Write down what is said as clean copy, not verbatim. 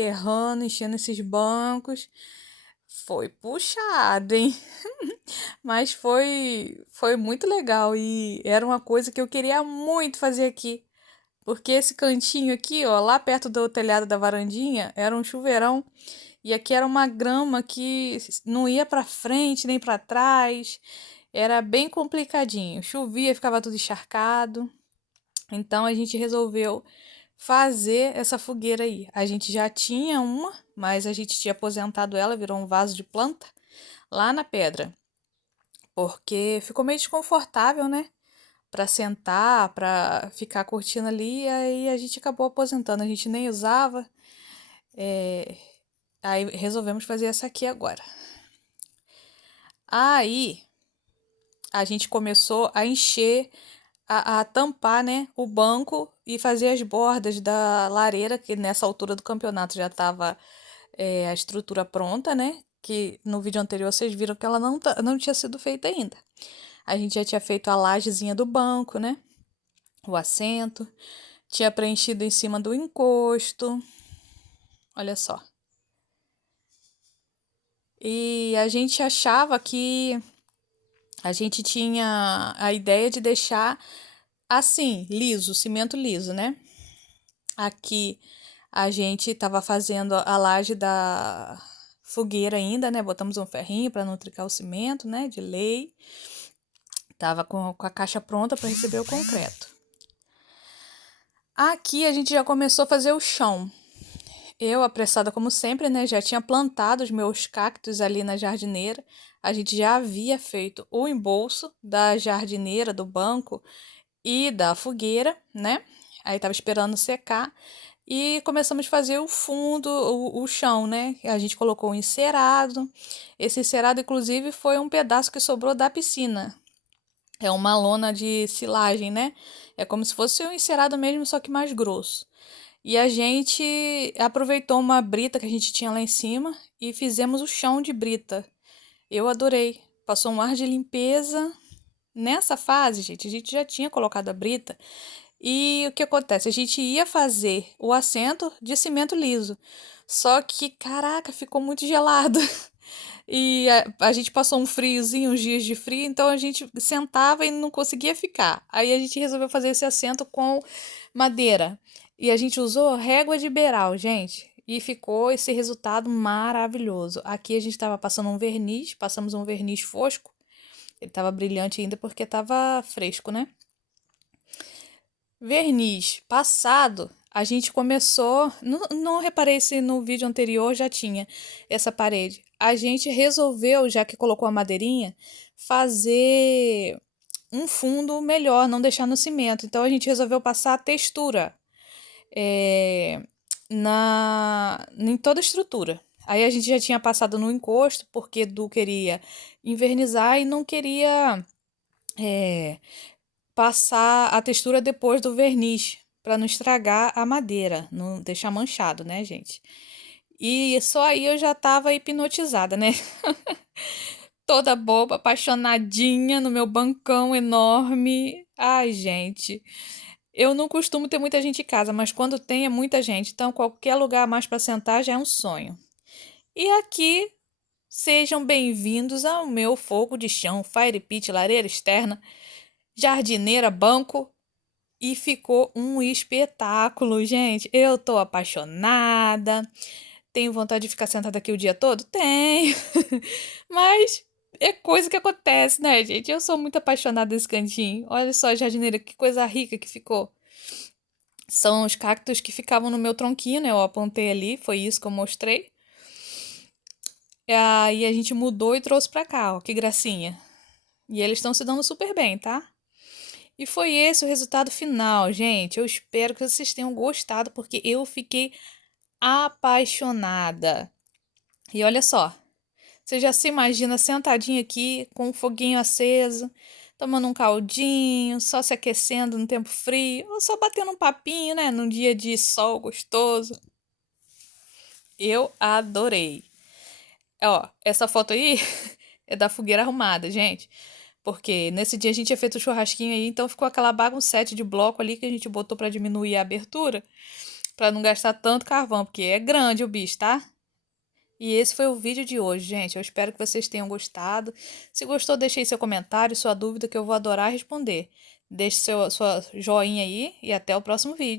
errando, enchendo esses bancos. Foi puxado, hein? Mas foi muito legal e era uma coisa que eu queria muito fazer aqui. Porque esse cantinho aqui, ó, lá perto do telhado da varandinha, era um chuveirão e aqui era uma grama que não ia para frente nem para trás. Era bem complicadinho. Chovia, ficava tudo encharcado. Então a gente resolveu fazer essa fogueira aí. A gente já tinha uma, mas a gente tinha aposentado ela, virou um vaso de planta lá na pedra, porque ficou meio desconfortável, né? Para sentar, para ficar curtindo ali, e aí a gente acabou aposentando, a gente nem usava, é, aí resolvemos fazer essa aqui agora. Aí a gente começou a encher, a tampar, né, o banco e fazer as bordas da lareira, que nessa altura do campeonato já estava a estrutura pronta, né? Que no vídeo anterior vocês viram que ela não tinha sido feita ainda. A gente já tinha feito a lajezinha do banco, né? O assento. Tinha preenchido em cima do encosto. Olha só. E a gente achava que a gente tinha a ideia de deixar assim, liso, cimento liso, né? Aqui a gente estava fazendo a laje da fogueira ainda, né? Botamos um ferrinho para não tricar o cimento, né? De lei. Tava com a caixa pronta para receber o concreto. Aqui a gente já começou a fazer o chão. Eu, apressada como sempre, né? Já tinha plantado os meus cactos ali na jardineira. A gente já havia feito o embolso da jardineira, do banco e da fogueira, né? Aí tava esperando secar. E começamos a fazer o fundo, o chão, né? A gente colocou um encerado. Esse encerado, inclusive, foi um pedaço que sobrou da piscina. É uma lona de silagem, né? É como se fosse um encerado mesmo, só que mais grosso. E a gente aproveitou uma brita que a gente tinha lá em cima e fizemos o chão de brita. Eu adorei. Passou um ar de limpeza. Nessa fase, gente, a gente já tinha colocado a brita. E o que acontece? A gente ia fazer o assento de cimento liso. Só que, caraca, ficou muito gelado. E a gente passou um friozinho, uns dias de frio, então a gente sentava e não conseguia ficar. Aí a gente resolveu fazer esse assento com madeira. E a gente usou régua de beiral, gente. E ficou esse resultado maravilhoso. Aqui a gente estava passando um verniz, passamos um verniz fosco. Ele estava brilhante ainda porque estava fresco, né? Verniz passado, a gente começou. Não reparei se no vídeo anterior já tinha essa parede. A gente resolveu, já que colocou a madeirinha, fazer um fundo melhor, não deixar no cimento. Então a gente resolveu passar a textura é, em toda a estrutura. Aí a gente já tinha passado no encosto, porque Du queria invernizar e não queria é, passar a textura depois do verniz, para não estragar a madeira, não deixar manchado, né, gente? E só aí eu já tava hipnotizada, né? Toda boba, apaixonadinha no meu bancão enorme. Ai, gente. Eu não costumo ter muita gente em casa, mas quando tem é muita gente, então qualquer lugar mais para sentar já é um sonho. E aqui, sejam bem-vindos ao meu fogo de chão, fire pit, lareira externa, jardineira, banco. E ficou um espetáculo, gente. Eu tô apaixonada. Tenho vontade de ficar sentada aqui o dia todo? Tenho. Mas é coisa que acontece, né, gente? Eu sou muito apaixonada desse cantinho. Olha só, jardineira, que coisa rica que ficou. São os cactos que ficavam no meu tronquinho, né? Eu apontei ali, foi isso que eu mostrei. Aí a gente mudou e trouxe pra cá, ó, que gracinha. E eles estão se dando super bem, tá? E foi esse o resultado final, gente. Eu espero que vocês tenham gostado, porque eu fiquei apaixonada. E olha só, você já se imagina sentadinha aqui com um foguinho aceso, tomando um caldinho, só se aquecendo no tempo frio, ou só batendo um papinho, né, num dia de sol gostoso. Eu adorei. Ó, essa foto aí é da fogueira arrumada, gente. Porque nesse dia a gente tinha feito o churrasquinho aí, então ficou aquela baguncete de bloco ali que a gente botou para diminuir a abertura. para não gastar tanto carvão, porque é grande o bicho, tá? E esse foi o vídeo de hoje, gente. Eu espero que vocês tenham gostado. Se gostou, deixe aí seu comentário, sua dúvida, que eu vou adorar responder. Deixe sua joinha aí e até o próximo vídeo.